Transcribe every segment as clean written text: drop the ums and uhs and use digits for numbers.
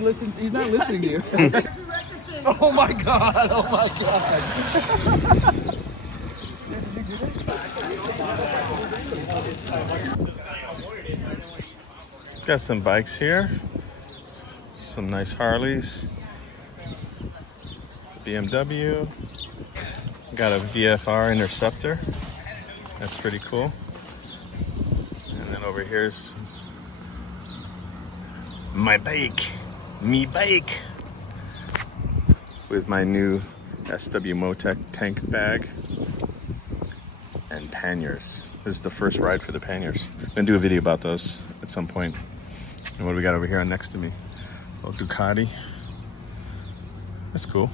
listens. He's not listening to you. Oh my God! Oh my God! Got some bikes here. Some nice Harleys. BMW. Got a VFR Interceptor. That's pretty cool. And then over here's my bike. Me bike. With my new SW Motec tank bag and panniers. This is the first ride for the panniers. I'm gonna do a video about those at some point. And what do we got over here next to me? A little Ducati. That's cool.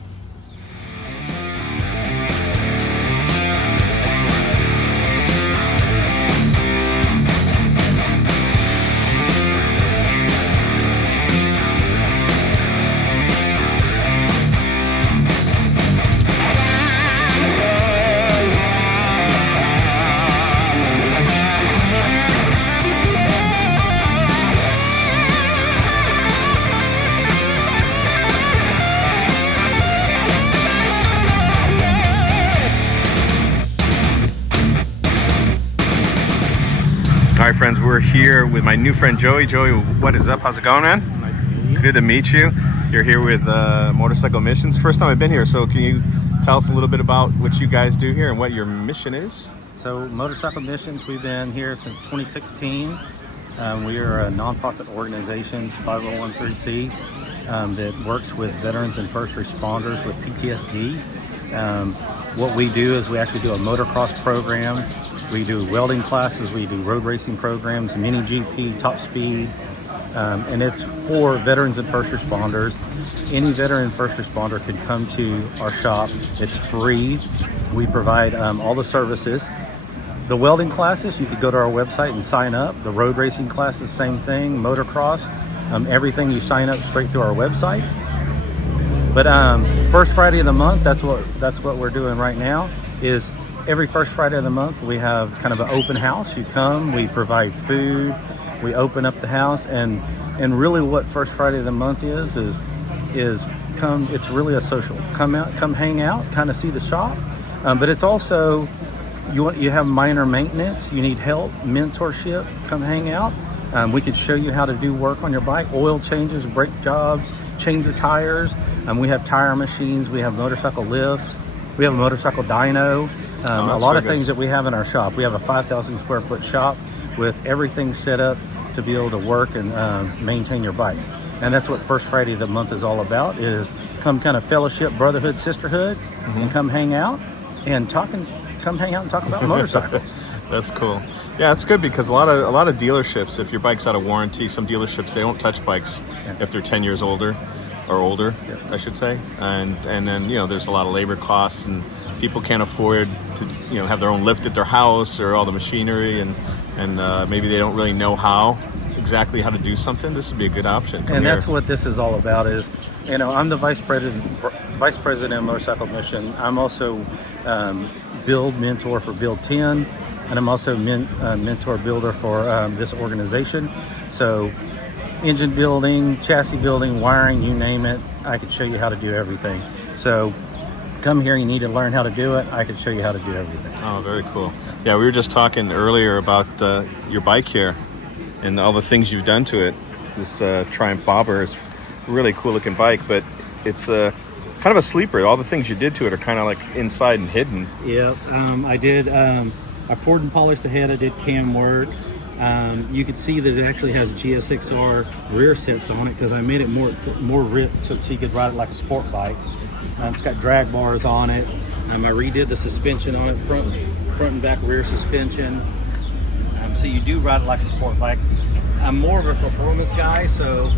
All right, friends, we're here with my new friend Joey. Joey, what is up? How's it going, man? Nice to meet you. Good to meet you. You're here with Motorcycle Missions. First time I've been here, so can you tell us a little bit about what you guys do here and what your mission is? So Motorcycle Missions, we've been here since 2016. We are a nonprofit organization, 501(c), that works with veterans and first responders with PTSD. What we do is we actually do a motocross program. We do welding classes, we do road racing programs, mini GP, top speed, and it's for veterans and first responders. Any veteran and first responder can come to our shop. It's free. We provide all the services. The welding classes, you could go to our website and sign up. The road racing classes, same thing. Motocross, everything you sign up straight through our website. But first Friday of the month, that's what we're doing right now. Is every first Friday of the month we have kind of an open house. You come, we provide food, we open up the house, and really what first Friday of the month is come. It's really a social. Come out, come hang out, kind of see the shop. But it's also you have minor maintenance. You need help, mentorship. Come hang out. We could show you how to do work on your bike, oil changes, brake jobs, change your tires. We have tire machines. We have motorcycle lifts. We have a motorcycle dyno. A lot of things that we have in our shop. We have a 5,000 square foot shop with everything set up to be able to work and maintain your bike. And that's what First Friday of the month is all about, is come kind of fellowship, brotherhood, sisterhood, and come hang out and talk about motorcycles. That's cool. Yeah, it's good because a lot of dealerships, if your bike's out of warranty, some dealerships, they don't touch bikes if they're 10 years older, I should say. And then, there's a lot of labor costs, and people can't afford to, have their own lift at their house or all the machinery, and maybe they don't really know exactly how to do something. This would be a good option. That's what this is all about. Is I'm the vice president of Motorcycle Mission. I'm also build mentor for Build 10, and I'm also mentor builder for this organization. So engine building, chassis building, wiring, you name it, I could show you how to do everything. So come here, you need to learn how to do it. I can show you how to do everything. Oh, very cool. Yeah, we were just talking earlier about your bike here and all the things you've done to it. This Triumph Bobber is a really cool looking bike, but it's kind of a sleeper. All the things you did to it are kind of like inside and hidden. Yeah, I did. I poured and polished the head. I did cam work. You can see that it actually has GSXR rear sets on it because I made it more ripped so you could ride it like a sport bike. It's got drag bars on it. I redid the suspension on it, front and back rear suspension. So you do ride it like a sport bike. I'm more of a performance guy, so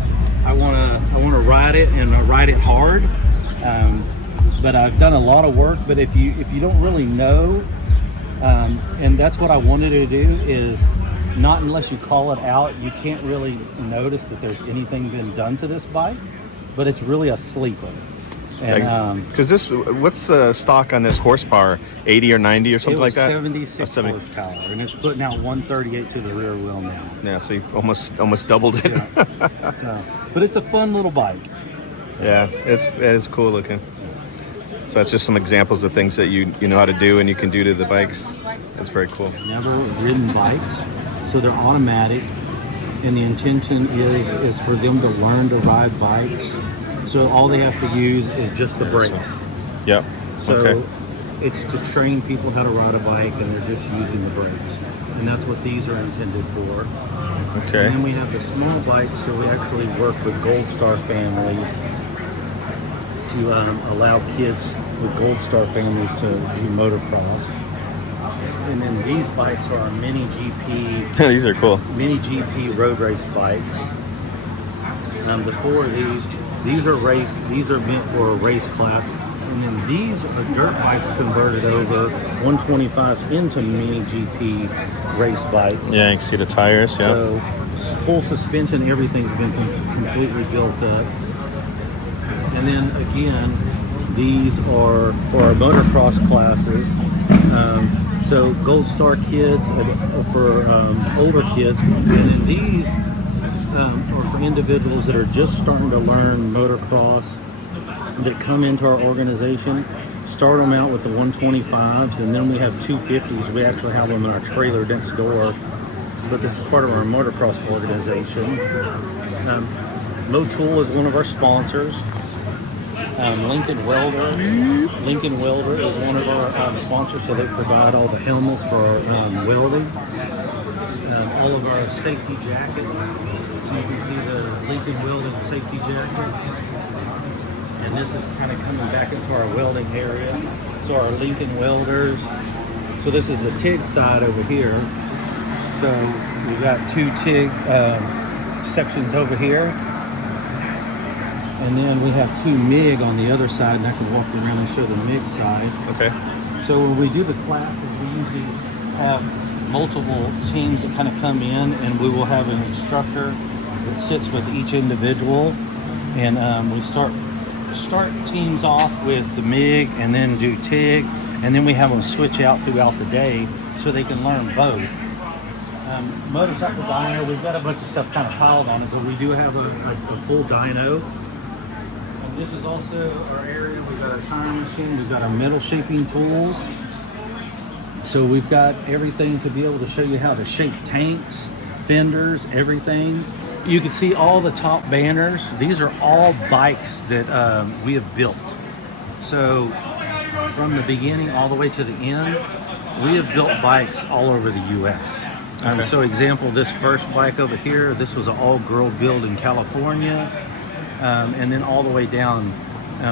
I want to ride it and ride it hard. But I've done a lot of work. But if you don't really know, and that's what I wanted to do, is not unless you call it out, you can't really notice that there's anything been done to this bike. But it's really a sleeper. And Because what's the stock on this horsepower? 80 or 90 or something like that? 76 Oh, 70. horsepower, and it's putting out 138 to the rear wheel now. Yeah, so you've almost doubled it. Yeah. So, but it's a fun little bike. Yeah, it is cool looking. So that's just some examples of things that you know how to do and you can do to the bikes. That's very cool. Never ridden bikes, so they're automatic, and the intention is for them to learn to ride bikes. So all they have to use is just the brakes. Yep. So Okay. it's to train people how to ride a bike, and they're just using the brakes, and that's what these are intended for. Okay. And then we have the small bikes, so we actually work with Gold Star families to allow kids with Gold Star families to do motocross. And then these bikes are our mini GP. These are cool. Mini GP road race bikes. The four of these are meant for a race class. And then these are dirt bikes converted over 125 into mini GP race bikes. Yeah, you can see the tires. Yeah. So full suspension, everything's been completely built up. And then again, these are for our motocross classes. So Gold Star kids for older kids, and then these are for individuals that are just starting to learn motocross that come into our organization. Start them out with the 125s, and then we have 250s. We actually have them in our trailer next door, but this is part of our motocross organization. Motul is one of our sponsors. Lincoln Welder is one of our sponsors, so they provide all the helmets for welding. All of our safety jackets. So you can see the Lincoln Welding safety jackets. And this is kind of coming back into our welding area. So our Lincoln Welders. So this is the TIG side over here. So we've got two TIG sections over here. And then we have two MIG on the other side, and I can walk you around and show the MIG side. Okay. So when we do the classes, we usually have multiple teams that kind of come in, and we will have an instructor that sits with each individual. And we start teams off with the MIG and then do TIG, and then we have them switch out throughout the day so they can learn both. Motorcycle dyno, we've got a bunch of stuff kind of piled on it, but we do have a full dyno. This is also our area. We've got a tire machine. We've got our metal shaping tools. So we've got everything to be able to show you how to shape tanks, fenders, everything. You can see all the top banners. These are all bikes that we have built. So from the beginning all the way to the end, we have built bikes all over the U.S. Okay. So example, this first bike over here, this was an all-girl build in California. And then all the way down,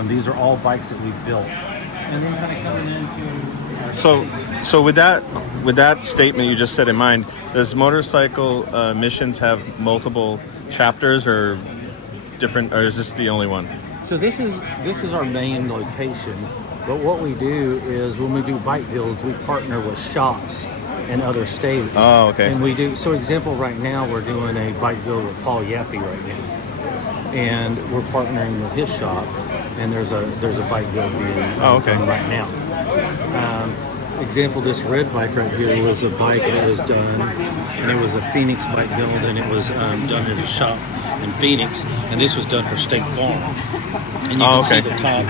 these are all bikes that we've built. And then kind of coming into our So with that statement you just said in mind, does motorcycle missions have multiple chapters or different, or is this the only one? So this is our main location. But what we do is when we do bike builds, we partner with shops in other states. Oh, okay. And we do, so example, right now we're doing a bike build with Paul Yaffe right now. And we're partnering with his shop, and there's a bike build being done right now. Example, this red bike right here was a bike that was done, and it was a Phoenix bike build, and it was done at a shop in Phoenix, and this was done for State Farm. And you can see the top,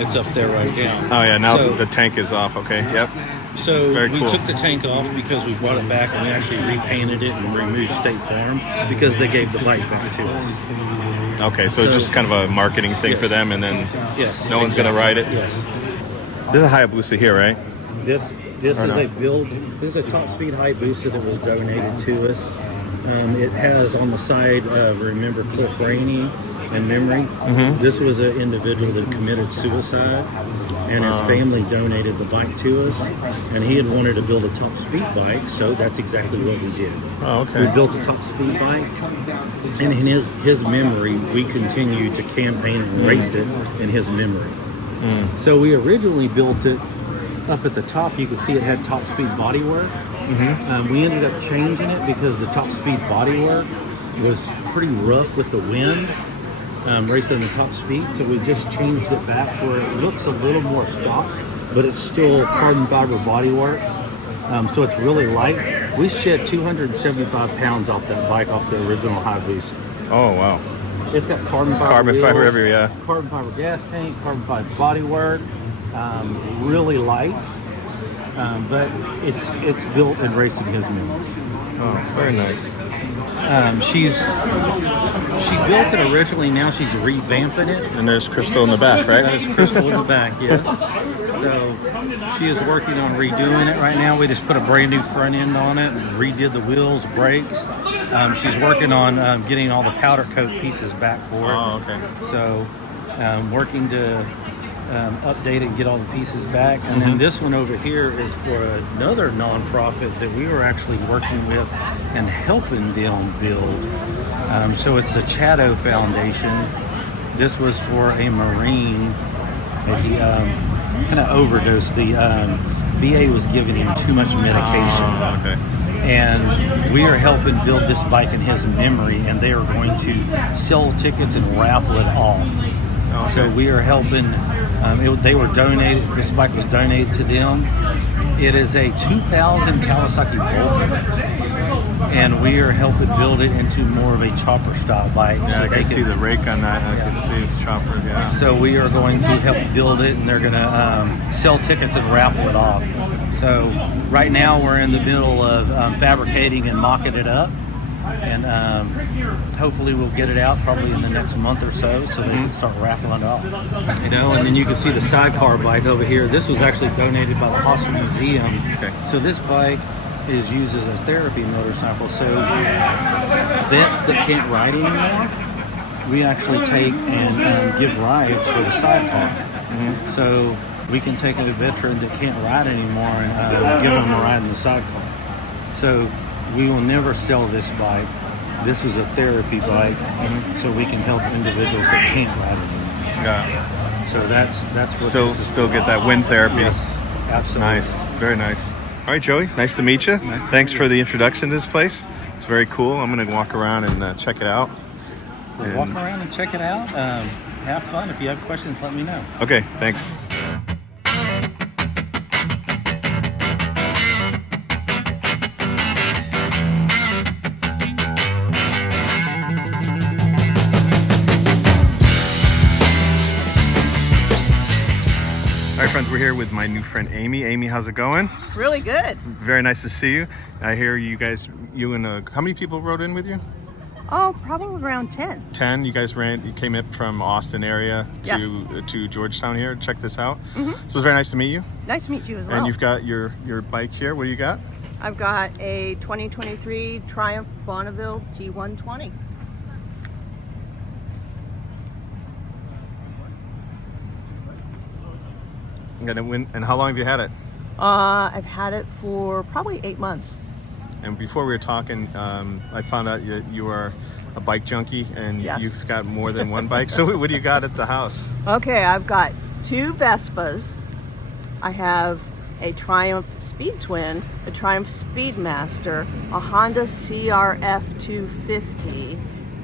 it's up there right now. Oh yeah, now the tank is off, okay, yep. So Very we cool. took the tank off because we brought it back, and we actually repainted it and removed State Farm because they gave the bike back to us. Okay, so it's just kind of a marketing thing for them, and then no one's going to ride it? Yes. This is a Hayabusa here, right? This is a build. This is a top speed Hayabusa that was donated to us. It has on the side, remember Cliff Rainey in memory. Mm-hmm. This was an individual that committed suicide, and his family donated the bike to us. And he had wanted to build a top speed bike, so that's exactly what we did. Oh, okay. We built a top speed bike, and in his memory, we continue to campaign and race it in his memory. So we originally built it up at the top. You can see it had top speed bodywork. We ended up changing it because the top speed bodywork was pretty rough with the wind. raced in the top speed, so we just changed it back to where it looks a little more stock, but it's still carbon fiber bodywork. So it's really light. We shed 275 pounds off that bike off the original Hayabusa. Oh wow. It's got carbon Carbon wheels, fiber everywhere, yeah. Carbon fiber gas tank, carbon fiber bodywork, really light, but it's built and raced in his memory. Oh, very nice. She built it originally. Now she's revamping it. And there's Krystal in the back, right? There's Krystal in the back, yes. So she is working on redoing it right now. We just put a brand new front end on it, redid the wheels, brakes. She's working on getting all the powder coat pieces back for it. Oh, okay. So working to update it and get all the pieces back. And then this one over here is for another nonprofit that we were actually working with and helping them build. So it's the Chatto Foundation. This was for a Marine that he kind of overdosed. The VA was giving him too much medication. Oh, okay. And we are helping build this bike in his memory, and they are going to sell tickets and raffle it off. Okay. So we are helping. They were donated. This bike was donated to them. It is a 2000 Kawasaki Vulcan, and we are helping build it into more of a chopper style bike. Yeah, So I they can see the rake on that. I can see it's chopper. Yeah. So we are going to help build it, and they're going to sell tickets and raffle it off. So right now we're in the middle of fabricating and mocking it up, and hopefully we'll get it out probably in the next month or so they can start raffling it off. You know, and then you can see the sidecar bike over here. This was actually donated by the Hospital Museum. Okay. So this bike is used as a therapy motorcycle. So vets that can't ride anymore, we actually take and give rides for the sidecar. So we can take a veteran that can't ride anymore and give them a ride in the sidecar. So we will never sell this bike. This is a therapy bike, so we can help individuals that can't ride anymore. Yeah. So that's what Still, this is still get about. that wind therapy. Yes, absolutely. Nice. Very nice. All right, Joey. Nice to meet you. Nice to Thanks meet for you. the introduction to this place. It's very cool. I'm going to walk around and check it out. We'll walk around and check it out. Have fun. If you have questions, let me know. Okay. Thanks. All right, friends, we're here with my new friend Amy. Amy, how's it going? Really good. Very nice to see you. I hear you guys, how many people rode in with you? Oh, probably around 10. 10. You guys you came up from Austin area to Georgetown here. Check this out. So it's very nice to meet you. Nice to meet you as well. And you've got your bike here. What do you got? I've got a 2023 Triumph Bonneville T120. And how long have you had it? I've had it for probably 8 months. And before we were talking, I found out you are a bike junkie and Yes. you've got more than one bike. So what do you got at the house? Okay, I've got 2 Vespas. I have a Triumph Speed Twin, a Triumph Speedmaster, a Honda CRF 250,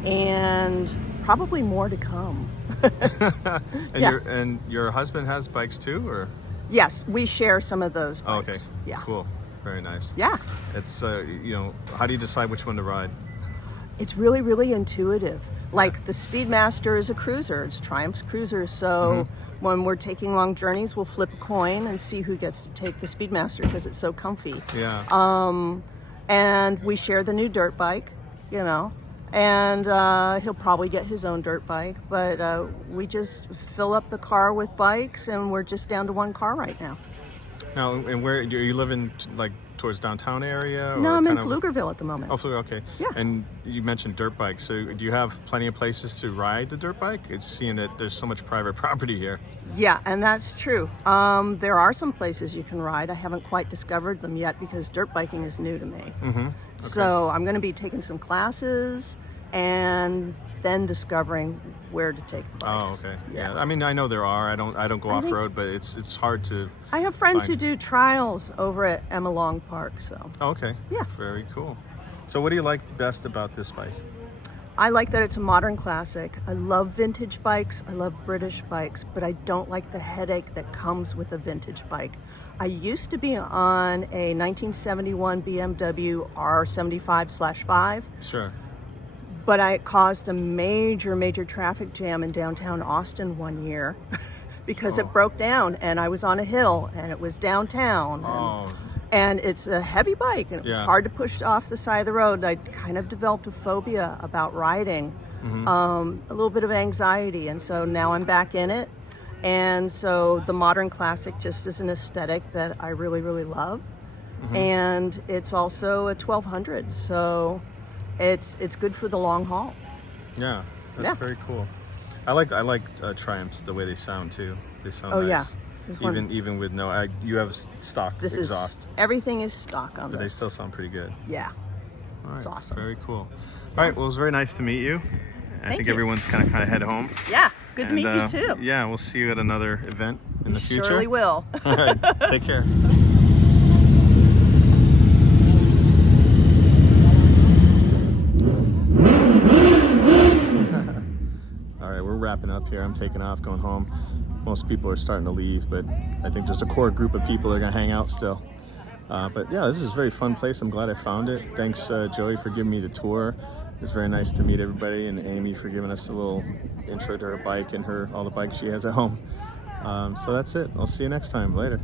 and probably more to come. And Yeah. your husband has bikes too, or? Yes, we share some of those Oh, okay. bikes. Yeah. Cool. Very nice. Yeah. It's how do you decide which one to ride? It's really, really intuitive. Like the Speedmaster is a cruiser. It's Triumph's cruiser. So when we're taking long journeys, we'll flip a coin and see who gets to take the Speedmaster because it's so comfy. Yeah. And we share the new dirt bike, and he'll probably get his own dirt bike. But we just fill up the car with bikes, and we're just down to 1 car right now. Now, and where do you live in, like towards downtown area? Or No, I'm in kind of- Pflugerville at the moment. Oh, Pfluger, okay. Yeah. And you mentioned dirt bikes. So do you have plenty of places to ride the dirt bike? It's seeing that there's so much private property here. Yeah, and that's true. There are some places you can ride. I haven't quite discovered them yet because dirt biking is new to me. So I'm going to be taking some classes and then discovering where to take the bikes. Oh, okay. Yeah. I mean, I know there are. I don't go off road, but it's hard to. I have friends who Fine. do trials over at Emma Long Park. So Oh, okay. Yeah. Very cool. So what do you like best about this bike? I like that it's a modern classic. I love vintage bikes. I love British bikes, but I don't like the headache that comes with a vintage bike. I used to be on a 1971 BMW R75/5. Sure. But I caused a major traffic jam in downtown Austin one year because it broke down, and I was on a hill and it was downtown. And it's a heavy bike, and it was hard to push off the side of the road. I kind of developed a phobia about riding, a little bit of anxiety, and so now I'm back in it. And so the modern classic just is an aesthetic that I really love. And it's also a 1200, so it's good for the long haul. Yeah, that's very cool. I like Triumphs, the way they sound too. They sound nice. Even with no, you have stock exhaust. Everything is stock on but this. They still sound pretty good. Yeah, All right, it's awesome. Very cool. All right, well, it was very nice to meet you. I think everyone's kind of head home. Yeah, good to meet you too. Yeah, we'll see you at another event in the future. Surely will. All right, take care. All right, we're wrapping up here. I'm taking off, going home. Most people are starting to leave, but I think there's a core group of people that are gonna hang out still. But yeah, this is a very fun place. I'm glad I found it. Thanks, Joey, for giving me the tour. It was very nice to meet everybody, and Amy for giving us a little intro to her bike and all the bikes she has at home. So that's it. I'll see you next time. Later.